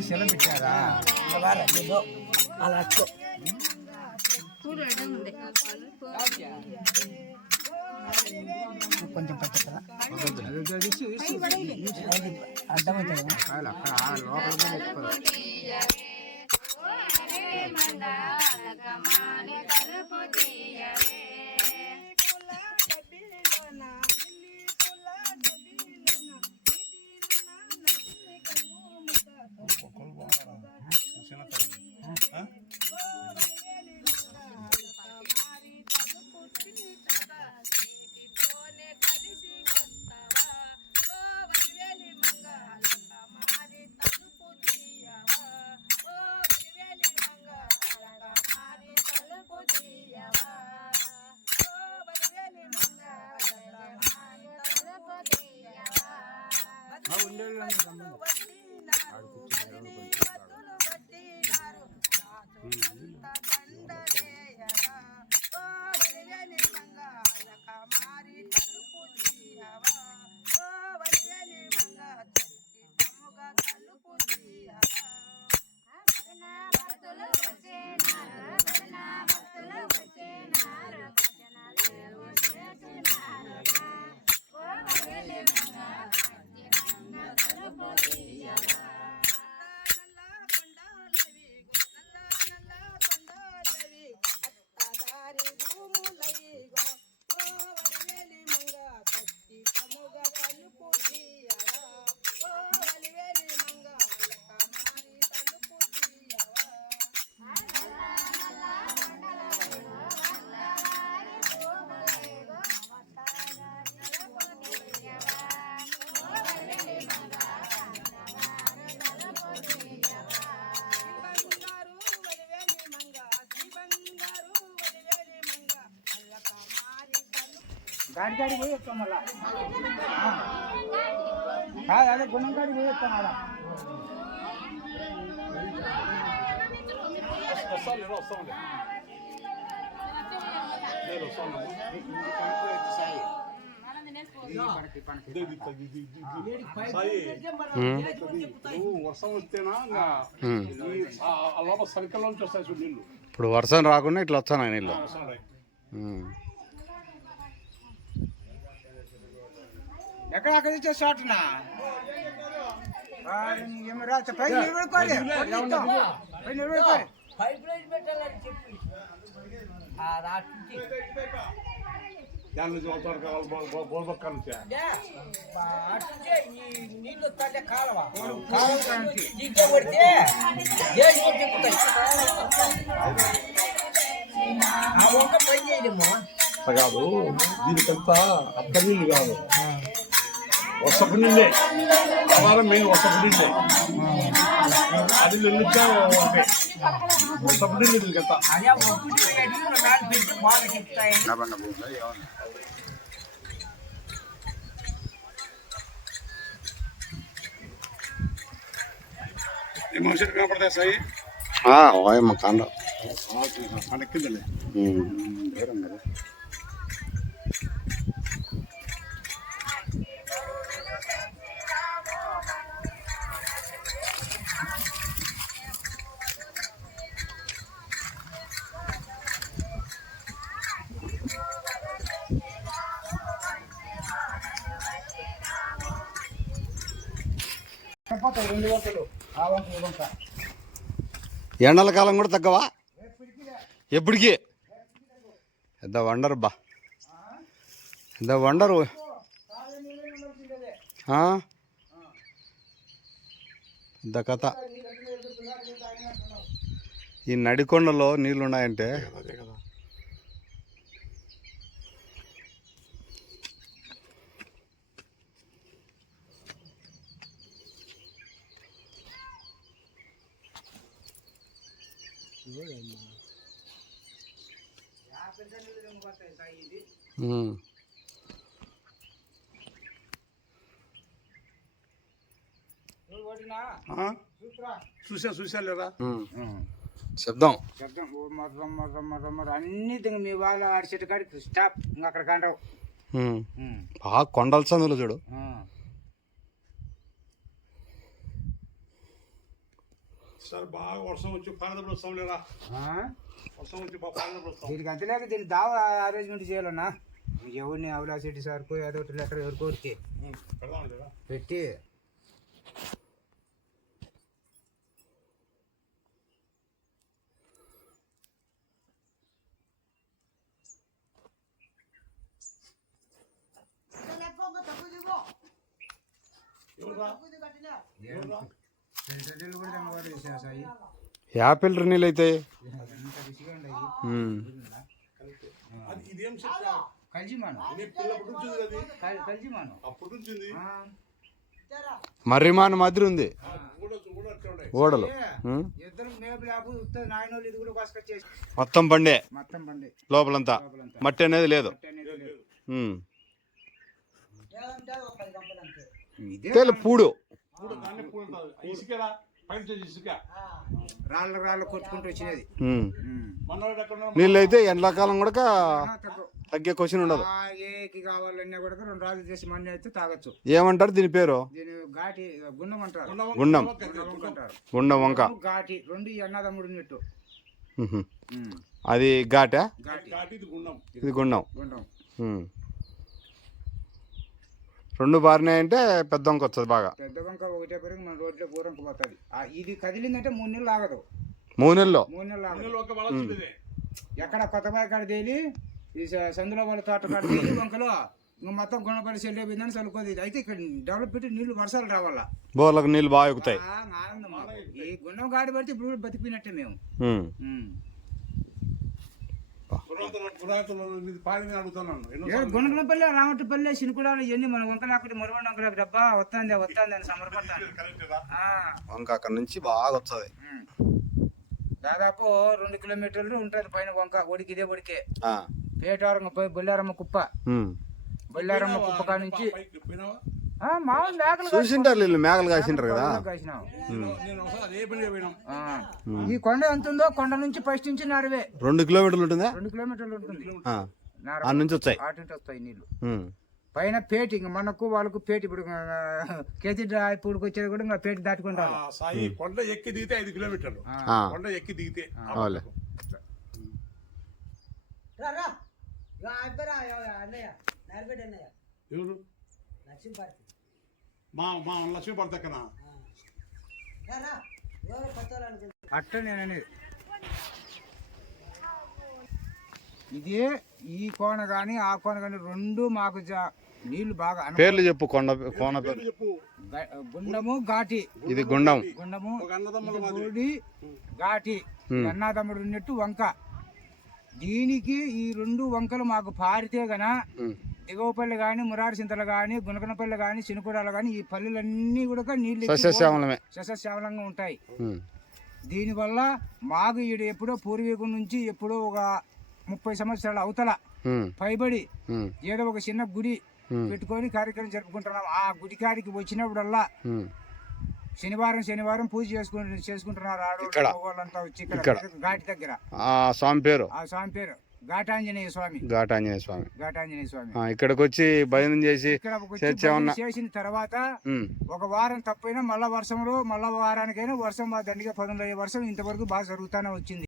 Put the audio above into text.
సెల పెట్టారా అలా కొంచెం పచ్చదా అర్థమవుతుంది गाड़ी गाड़ी పోయి వస్తాం మళ్ళా అదే గుణం గాడి పోయి వస్తాం అలా ఇప్పుడు వర్షం రాకుండా ఇట్లా వస్తాను నీళ్ళు ఎక్కడ అక్కడ ఇచ్చే షాట్నా కాదు దీనికంతా అర్థ నీళ్ళు కాదు వసపు నీళ్ళే ఆధారం మెయిన్ వసపు నీళ్ళే అది నిల్లుగా ఉంటాయి వసపు నీళ్ళు దీనికంతా ఈ మనుషులు కనపడతాయి సాయి కాండ కనెక్కిందండి ఎండల కాలం కూడా తగ్గవా ఎప్పటికీ పెద్ద వండర్ బా పెద్ద వండరు పెద్ద కథ ఈ నడికొండలో నీళ్ళు ఉన్నాయంటే చూసా లేదా శబ్దం అన్ని మీ వాళ్ళు అరిచెట్టు కాడికి స్టాప్ ఇంకా అక్కడ కంటావు బాగా కొండల సందులో చూడు ఈసారి బాగా వర్షం వచ్చి పానదప్పుడు వస్తాం లేరా ఆ? వర్షం వచ్చి పానదప్పుడు వస్తాం. దీనికి అంతలేక దీన్ని దావ అరేంజ్మెంట్ చేయాలన్నా ఎవరిని అవలా శెట్టి సార్కు ఏదో ఒకటి లెటర్ ఎవరు కోరితే పెడదాం లేరా పెట్టి ఎవరురా సెంట్రల్ కూడా అమ్మవారు చేశారు సాయి యాపిల్ నీళ్ళు అయితే ఎంత రుచిగా ఉండయి అది ఇదేం చెప్తా కలిజిమాను పిల్లప్పుడు నుంచి అది కలిజిమాను అప్పుడు నుంచి ఉంది. మర్రిమాన్ మాదిరి ఉంది కూడా అట్లా ఉన్నాయి. ఓడలు ఇద్దరు మేపు లేపు ఉత్తది నాయనోళ్ళు ఇది కూడా కోసుకొచ్చేసి మొత్తం బండే మొత్తం బండి లోపలంతా లోపలంతా మట్టి అనేది లేదు మట్టి అనేది లేదు. ఉమ్. ఇదే తేలు పూడు పూడ దాన్ని పూడ అంటారు. ఇసుకరా పైన చేసి ఇసుక రాళ్ళు కొట్టుకుంటూ వచ్చినది ఉమ్. మనవాడు ఎక్కడ ఉన్నాడు? నీళ్ళు అయితే ఎండాకాలం కూడా తగ్గే క్వశ్చన్ ఉండదు ఏకి కావాలన్నా కూడా 2 రాళ్ళు చేసి మಣ್ಣి అయితే తాగొచ్చు ఏమంటారు దీని పేరు దీని ఘాటి గుండం అంటారు గుండం గుండం అంటారు గుండం వంక ఘాటి 2 అన్నదమ్ముడు ఉన్నట్టు ఉహు. అది ఘాటా ఘాటి కాటి ఇది గుండం. ఇది గుండం గుండం ఉమ్. 2 బారినాయంటే పెద్ద వంక వస్తుంది బాగా పెద్ద వంక ఒకటే పెరిగి మన రోడ్లో పూరంకు పోతుంది ఇది కదిలిందంటే 3 నెలలు ఆగదు 3 నెలల్లో 3 నెలలు ఆగదు పిల్లలు ఒక వల చూడేదే. ఎక్కడ కొత్త బావి కాడ తేలి ఈ సందులో వాళ్ళ తోట కాడ తేలి వంకలో ఇంకా మొత్తం గుణపడి చెల్లె పోయిందని చల్లుకోదు అయితే ఇక్కడ డెవలప్ పెట్టి నీళ్లు వర్షాలు రావాలా బోర్లకు నీళ్ళు బాగా ఎక్కుతాయి ఆనందం మాకు. ఈ గుండం గాడి పడితే ఇప్పుడు బతికిపోయినట్టే మేము ఉమ్. పురాతన ఇది పాడింది అడుగుతున్నాను. ఎన్నో గుణపల్లి రామట్టుపల్లి సినుకుడాలు ఇవన్నీ మన వంకలు అక్కడ మరొక వంకలు డబ్బా వస్తుంది అని సమర్పడతాను కరెక్టేనా? వంక అక్కడ నుంచి బాగా వస్తుంది దాదాపు 2 కిలోమీటర్లు ఉంటుంది పైన వంక ఒడికి ఇదే ఒడికే ఆ. పేటారంగ పోయి బొల్లారమ్మ కుప్ప ఉమ్. బొల్లారమ్మ కుప్ప కాడ నుంచి పైకి పోయినావా? మామూలు మేకలు చూసింటారు వీళ్ళు మేకలు కాసింటారు కదా కాసినాం. నేను ఒకసారి అదే పనిగా పోయినాం. ఈ కొండ ఎంత ఉందో కొండ నుంచి ఫస్ట్ నుంచి నరవే 2 కిలోమీటర్లు ఉంటుందా 2 కిలోమీటర్లు ఉంటుంది ఆ. నరవ. ఆ నుంచి వచ్చాయి అటు వస్తాయి నీళ్లు ఉమ్. పైన పేటి ఇంక మనకు వాళ్ళకు పేటి ఇప్పుడు కేజీ ఇప్పుడు వచ్చేది కూడా ఇంకా పేటి దాటుకుంటారు ఆ సాయి కొండ ఎక్కి దిగితే 5 కిలోమీటర్లు. ఆ. కొండ ఎక్కి దిగితే అవులే ఎవరు మా మా లక్ష్మీ పడతక్కన అట్ట నేను అనేది ఇది ఈ కోన గాని ఆ కోన గాని 2 మాకు నీళ్లు బాగా పేర్లు చెప్పు కొండ కోన పేరు చెప్పు. గుండము ఘాటి ఇది గుండం గుండము ఒక అన్నదమ్ముల ఇది మాదిరి. గుడి ఘాటి అన్నాదమ్ముడు ఉన్నట్టు వంక దీనికి ఈ 2 వంకలు మాకు పారితే గన ఉమ్. దిగవపల్లి కానీ మురారి చింతలు కానీ గుణకనపల్లి కానీ చినుకుడాలు కానీ ఈ పల్లెలన్నీ కూడా నీళ్లు సస్యశ్యామలమే సస్యశ్యామలంగా ఉంటాయి ఉమ్. దీనివల్ల మాకు ఈడు ఎప్పుడో పూర్వీకుల నుంచి ఎప్పుడో ఒక 30 సంవత్సరాల అవతల ఉమ్. పైబడి ఉమ్. ఏదో ఒక చిన్న గుడి ఉమ్. పెట్టుకొని కార్యక్రమం జరుపుకుంటున్నాం ఆ గుడి కాడికి వచ్చినప్పుడల్లా ఉమ్. శనివారం పూజ చేసుకుంటున్నారు ఇక్కడ. ఆడవాళ్ళంతా వచ్చి ఇక్కడ. ఇక్కడ ఘాటి దగ్గర ఆ స్వామి పేరు ఆ స్వామి పేరు ఘాటాంజనేయ స్వామి ఘాటాంజనేయ స్వామి ఘాటాంజనేయ స్వామి ఆ, ఇక్కడికి వచ్చి భజన చేసి ఇక్కడ వచ్చి చర్చ ఏమన్నా భజన చేసిన తర్వాత ఉమ్. ఒక వారం తప్పైనా మళ్ళా వర్షంలో మళ్ళా వారానికైనా వర్షం మా దండిగా పదులు అయ్యే వర్షం ఇంతవరకు బాగా జరుగుతూనే వచ్చింది